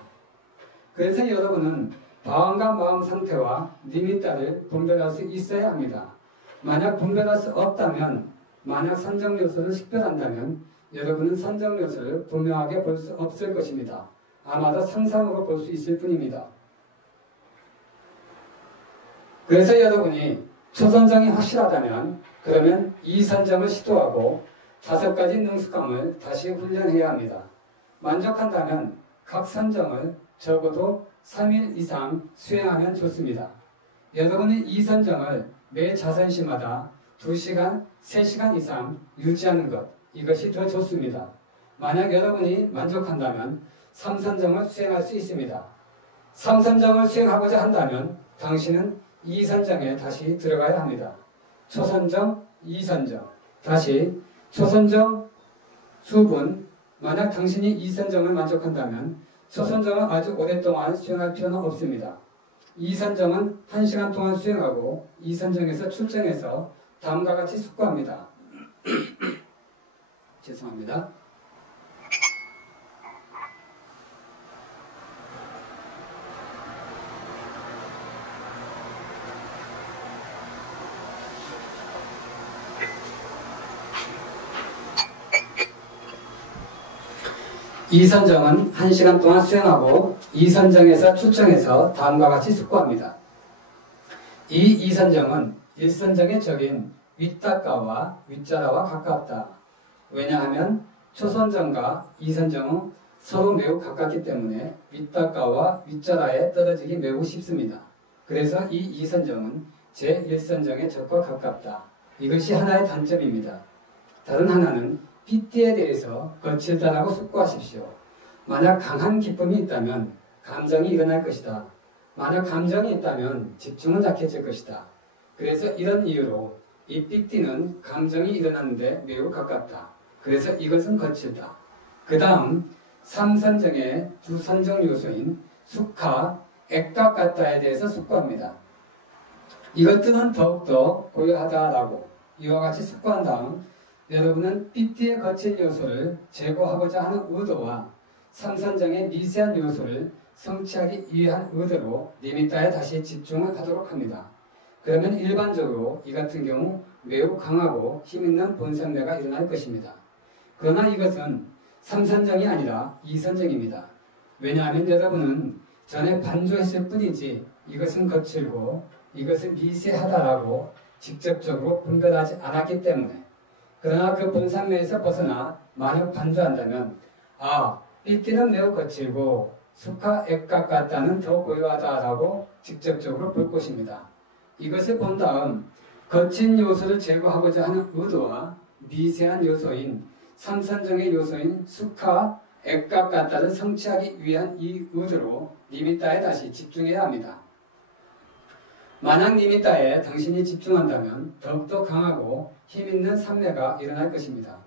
그래서 여러분은 바왕가 마음 상태와 니미따를 분별할 수 있어야 합니다. 만약 분별할 수 없다면 만약 선정 요소를 식별한다면 여러분은 선정 요소를 분명하게 볼 수 없을 것입니다. 아마도 상상으로 볼 수 있을 뿐입니다. 그래서 여러분이 초선정이 확실하다면 그러면 이 선정을 시도하고 5가지 능숙함을 다시 훈련해야 합니다. 만족한다면 각 선정을 적어도 3일 이상 수행하면 좋습니다. 여러분이 이 선정을 매 자선시마다 2시간, 3시간 이상 유지하는 것, 이것이 더 좋습니다. 만약 여러분이 만족한다면 3선정을 수행할 수 있습니다. 3선정을 수행하고자 한다면 당신은 2선정에 다시 들어가야 합니다. 초선정, 2선정. 다시 초선정, 수분. 만약 당신이 2선정을 만족한다면 초선정은 아주 오랫동안 수행할 필요는 없습니다. 2선정은 1시간 동안 수행하고 2선정에서 출정해서 다음과 같이 숙고합니다. 죄송합니다. 이선정은 1시간 동안 수행하고 이선정에서 출정해서 다음과 같이 숙고합니다. 이 이선정은 일선정의 적인 윗닦아와 윗자라와 가깝다. 왜냐하면 초선정과 이선정은 서로 매우 가깝기 때문에 윗닦아와 윗자라에 떨어지기 매우 쉽습니다. 그래서 이 이선정은 제1선정의 적과 가깝다. 이것이 하나의 단점입니다. 다른 하나는 삐띠에 대해서 거칠다라고 숙고하십시오. 만약 강한 기쁨이 있다면 감정이 일어날 것이다. 만약 감정이 있다면 집중은 약해질 것이다. 그래서 이런 이유로 이 삐띠는 감정이 일어나는데 매우 가깝다. 그래서 이것은 거칠다. 그 다음 3선정의 두 선정 요소인 숙화, 액각 같다에 대해서 숙고합니다. 이것들은 더욱더 고요하다라고 이와 같이 숙고한 다음 여러분은 삐띠의 거친 요소를 제거하고자 하는 의도와 3선정의 미세한 요소를 성취하기 위한 의도로 니미타에 다시 집중을 하도록 합니다. 그러면 일반적으로 이 같은 경우 매우 강하고 힘있는 본선매가 일어날 것입니다. 그러나 이것은 3선정이 아니라 2선정입니다. 왜냐하면 여러분은 전에 반조했을 뿐이지 이것은 거칠고 이것은 미세하다라고 직접적으로 분별하지 않았기 때문에 그러나 그 본산매에서 벗어나 만약 반조한다면 삐띠는 매우 거칠고 숙화 액각 같다는 더 고요하다라고 직접적으로 볼 것입니다. 이것을 본 다음 거친 요소를 제거하고자 하는 의도와 미세한 요소인 3선정의 요소인 숙화 액각 같다를 성취하기 위한 이 의도로 니미타에 다시 집중해야 합니다. 만약 니미타에 당신이 집중한다면 더욱더 강하고 힘있는 산매가 일어날 것입니다.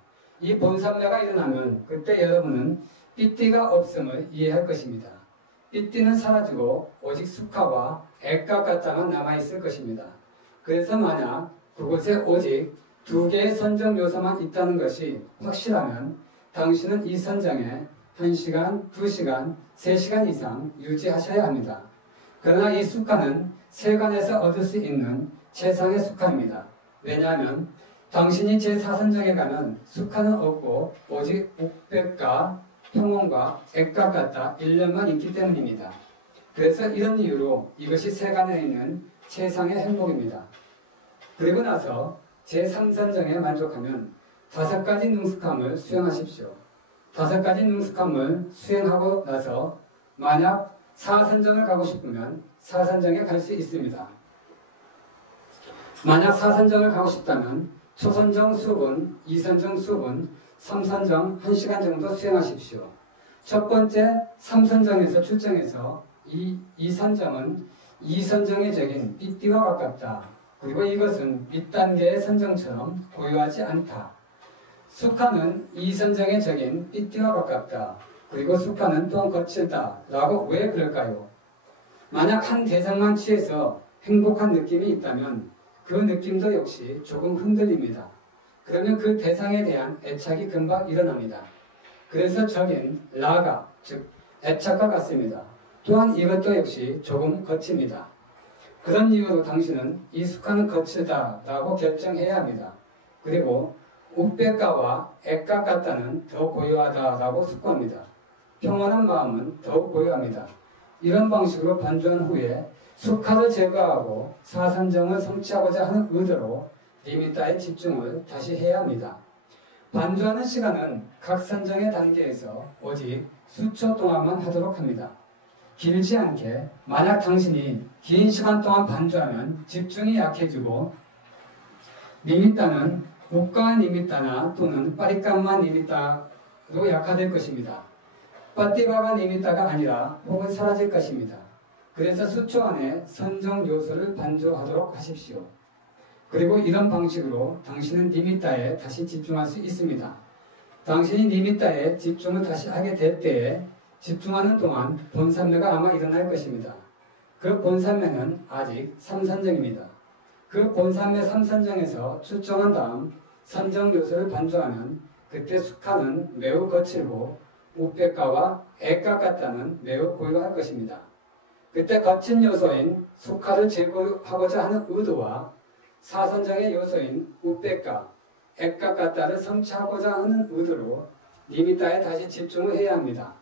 이 본산매가 일어나면 그때 여러분은 삐띠가 없음을 이해할 것입니다. 삐띠는 사라지고 오직 숙화와 액각 같다만 남아있을 것입니다. 그래서 만약 그곳에 오직 두 개의 선정 요소만 있다는 것이 확실하면 당신은 이 선정에 1시간, 2시간, 3시간 이상 유지하셔야 합니다. 그러나 이 숙화는 세간에서 얻을 수 있는 최상의 숙화입니다. 왜냐하면 당신이 제4선정에 가면 숙화는 없고 오직 옥백과 평온과 액각 같다 1년만 있기 때문입니다. 그래서 이런 이유로 이것이 세간에 있는 최상의 행복입니다. 그리고 나서 제3선정에 만족하면 5가지 능숙함을 수행하십시오. 5가지 능숙함을 수행하고 나서 만약 4선정을 가고 싶으면 4선정에 갈 수 있습니다. 만약 4선정을 가고 싶다면 초선정 수분, 2선정 수분, 3선정 1시간 정도 수행하십시오. 첫 번째 3선정에서 출정해서 이 2선정은 2선정의 적인 삐띠와 가깝다. 그리고 이것은 밑단계의 선정처럼 고요하지 않다. 숙화는 2선정의 적인 삐띠와 가깝다. 그리고 숙화는 또한 거칠다. 라고 왜 그럴까요? 만약 한 대상만 취해서 행복한 느낌이 있다면 그 느낌도 역시 조금 흔들립니다. 그러면 그 대상에 대한 애착이 금방 일어납니다. 그래서 적인 라가, 즉 애착과 같습니다. 또한 이것도 역시 조금 거칩니다. 그런 이유로 당신은 이 숙화는 거칠다라고 결정해야 합니다. 그리고 옥백가와 액각 같다는 더 고요하다라고 숙고합니다. 평온한 마음은 더욱 고요합니다. 이런 방식으로 반주한 후에 숙화를 제거하고 사선정을 성취하고자 하는 의도로 니미타의 집중을 다시 해야 합니다. 반주하는 시간은 각 선정의 단계에서 오직 수초 동안만 하도록 합니다. 길지 않게 만약 당신이 긴 시간 동안 반주하면 집중이 약해지고 니미타는 우가 니미타나 또는 빠리까마 니미타로 약화될 것입니다. 빠띠바가 니미타가 아니라 혹은 사라질 것입니다. 그래서 수초 안에 선정 요소를 반주하도록 하십시오. 그리고 이런 방식으로 당신은 니미타에 다시 집중할 수 있습니다. 당신이 니미타에 집중을 다시 하게 될 때에 집중하는 동안 본산매가 아마 일어날 것입니다. 그 본산매는 아직 3선정입니다. 그 본산매 3선정에서 출정한 다음 선정 요소를 반주하면 그때 숙화는 매우 거칠고 옥백가와 액각 같다는 매우 고요할 것입니다. 그때 거친 요소인 숙화를 제거하고자 하는 의도와 사선정의 요소인 옥백가, 액각 같다를 성취하고자 하는 의도로 니미타에 다시 집중을 해야 합니다.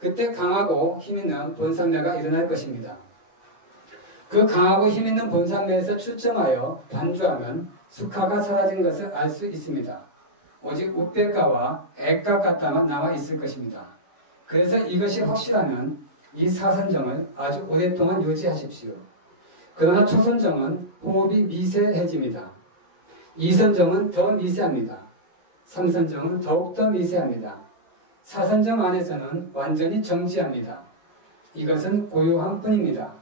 그때 강하고 힘있는 본산매가 일어날 것입니다. 그 강하고 힘있는 본산매에서 출정하여 반주하면 숙화가 사라진 것을 알 수 있습니다. 오직 옥백가와 액각 같다만 남아 있을 것입니다. 그래서 이것이 확실하면 이 사선정을 아주 오랫동안 유지하십시오. 그러나 초선정은 호흡이 미세해집니다. 2선정은 더 미세합니다. 3선정은 더욱더 미세합니다. 4선정 안에서는 완전히 정지합니다. 이것은 고요함 뿐입니다.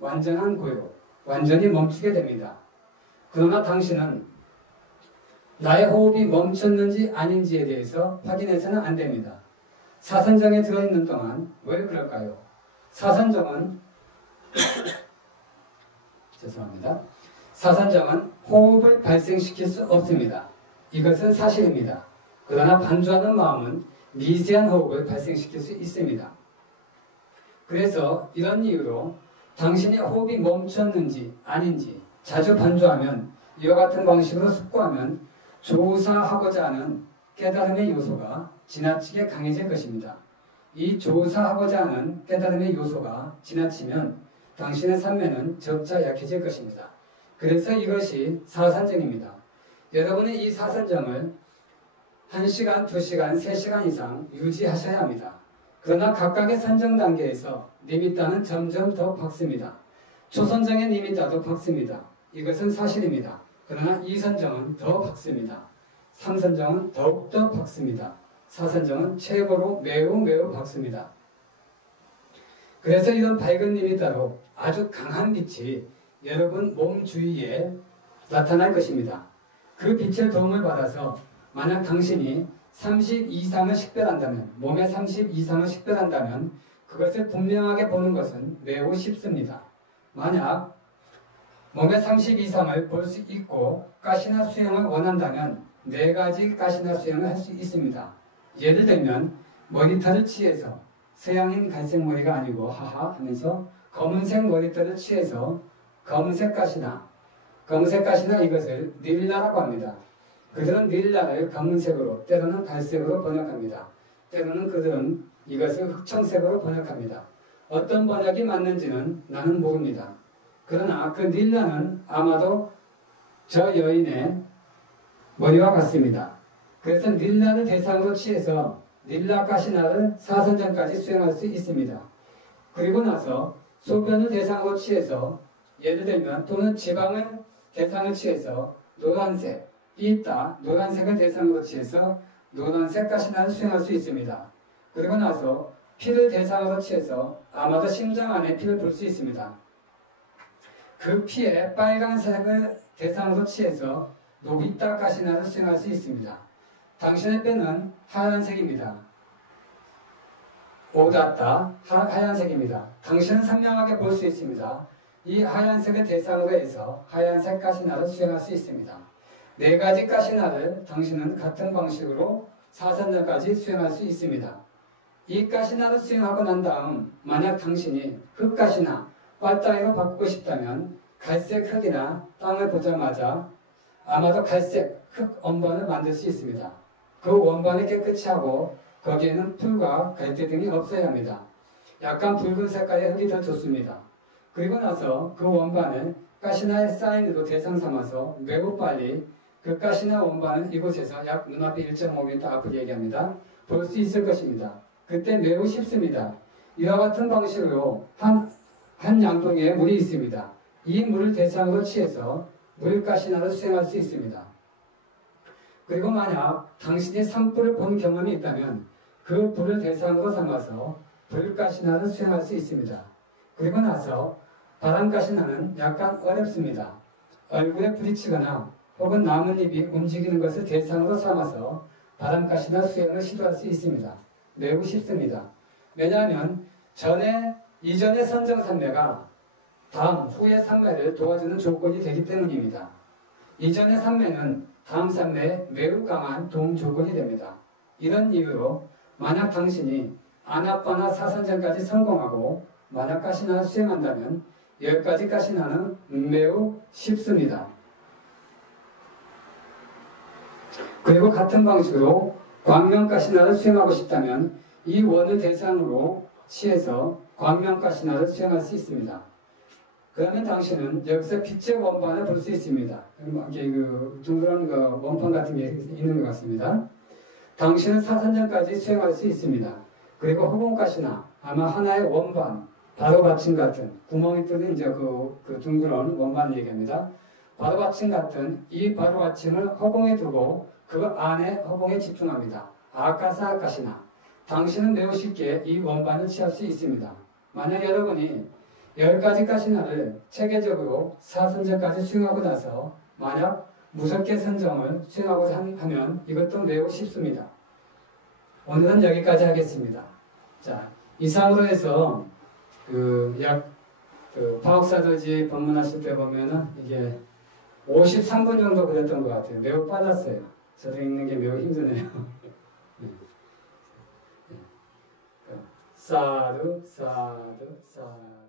완전한 고요, 완전히 멈추게 됩니다. 그러나 당신은 나의 호흡이 멈췄는지 아닌지에 대해서 확인해서는 안 됩니다. 사선정에 들어있는 동안 왜 그럴까요? 사선정은 죄송합니다. 사선정은 호흡을 발생시킬 수 없습니다. 이것은 사실입니다. 그러나 반주하는 마음은 미세한 호흡을 발생시킬 수 있습니다. 그래서 이런 이유로 당신의 호흡이 멈췄는지 아닌지 자주 반주하면 이와 같은 방식으로 숙고하면 조사하고자 하는 깨달음의 요소가 지나치게 강해질 것입니다. 이 조사하고자 하는 깨달음의 요소가 지나치면 당신의 삶에는 적자 약해질 것입니다. 그래서 이것이 사선정입니다. 여러분은 이 사선정을 1시간, 2시간, 3시간 이상 유지하셔야 합니다. 그러나 각각의 선정 단계에서 니미따는 점점 더 박습니다. 초선정의 니미따도 박습니다. 이것은 사실입니다. 그러나 2선정은 더 박습니다. 3선정은 더욱더 박습니다. 4선정은 최고로 매우 박습니다. 그래서 이런 밝은 니미따로 아주 강한 빛이 여러분 몸 주위에 나타날 것입니다. 그 빛의 도움을 받아서 만약 당신이 30 이상을 식별한다면, 몸에 30 이상을 식별한다면 그것을 분명하게 보는 것은 매우 쉽습니다. 만약 몸에 30 이상을 볼 수 있고 가시나 수행을 원한다면 4가지 가시나 수행을 할 수 있습니다. 예를 들면 머리털을 취해서 서양인 갈색 머리가 아니고 하하 하면서 검은색 머리털을 취해서 검은색 가시나 이것을 닐라라고 합니다. 그들은 닐라를 검은색으로 때로는 갈색으로 번역합니다. 때로는 그들은 이것을 흑청색으로 번역합니다. 어떤 번역이 맞는지는 나는 모릅니다. 그러나 그 닐라는 아마도 저 여인의 머리와 같습니다. 그래서 닐라를 대상으로 취해서 닐라 가시나를 사선정까지 수행할 수 있습니다. 그리고 나서 소변을 대상으로 취해서 예를 들면 또는 지방을 대상을 취해서 노란색, 삐있다, 노란색을 대상으로 취해서 노란색 가시나를 수행할 수 있습니다. 그리고 나서 피를 대상으로 취해서 아마도 심장 안에 피를 볼 수 있습니다. 그 피에 빨간색을 대상으로 취해서 노비타 가시나를 수행할 수 있습니다. 당신의 뼈는 하얀색입니다. 오다타, 하얀색입니다. 당신은 선명하게 볼 수 있습니다. 이 하얀색을 대상으로 해서 하얀색 가시나를 수행할 수 있습니다. 4가지 가시나를 당신은 같은 방식으로 사선정까지 수행할 수 있습니다. 이 가시나를 수행하고 난 다음 만약 당신이 흙가시나 빨따위로 바꾸고 싶다면 갈색 흙이나 땅을 보자마자 아마도 갈색 흙 원반을 만들 수 있습니다. 그 원반을 깨끗이 하고 거기에는 풀과 갈대 등이 없어야 합니다. 약간 붉은 색깔의 흙이 더 좋습니다. 그리고 나서 그 원반을 가시나의 사인으로 대상 삼아서 매우 빨리 그 가시나 원반을 이곳에서 약 눈앞에 1.5m 앞을 얘기합니다. 볼 수 있을 것입니다. 그때 매우 쉽습니다. 이와 같은 방식으로 한 양동이에 물이 있습니다. 이 물을 대상으로 취해서 물가시나를 수행할 수 있습니다. 그리고 만약 당신이 산불을 본 경험이 있다면 그 불을 대상으로 삼아서 불가시나를 수행할 수 있습니다. 그리고 나서 바람가시나는 약간 어렵습니다. 얼굴에 부딪히거나 혹은 나뭇잎이 움직이는 것을 대상으로 삼아서 바람가시나 수행을 시도할 수 있습니다. 매우 쉽습니다. 왜냐하면 이전의 선정산매가 다음, 후의 산매를 도와주는 조건이 되기 때문입니다. 이전의 산매는 다음 산매에 매우 강한 도움 조건이 됩니다. 이런 이유로 만약 당신이 아나빠나 사선정까지 성공하고 만약 가시나를 수행한다면 10가지 가시나는 매우 쉽습니다. 그리고 같은 방식으로 광명가시나를 수행하고 싶다면 이 원을 대상으로 취해서 광명가시나를 수행할 수 있습니다. 그러면 당신은 여기서 빛의 원반을 볼 수 있습니다. 이게 둥그런 원판 같은 게 있는 것 같습니다. 당신은 사선정까지 수행할 수 있습니다. 그리고 허공가시나 아마 하나의 원반, 바로받침 같은 구멍이 뚫린 이제 그 둥그런 원반을 얘기합니다. 바로받침 같은 이 바로받침을 허공에 두고 그 안에 허공에 집중합니다. 아카사가시나. 당신은 매우 쉽게 이 원반을 취할 수 있습니다. 만약 여러분이 10가지 가시나를 체계적으로 4선제까지 수행하고 나서 만약 무섭게 선정을 수행하고자 하면 이것도 매우 쉽습니다. 오늘은 여기까지 하겠습니다. 자, 이상으로 해서 화학사도지 법문하실 때 보면은 이게 53분 정도 그랬던 것 같아요. 매우 빨랐어요. 저도 읽는 게 매우 힘드네요. 사두, 사두, 사두.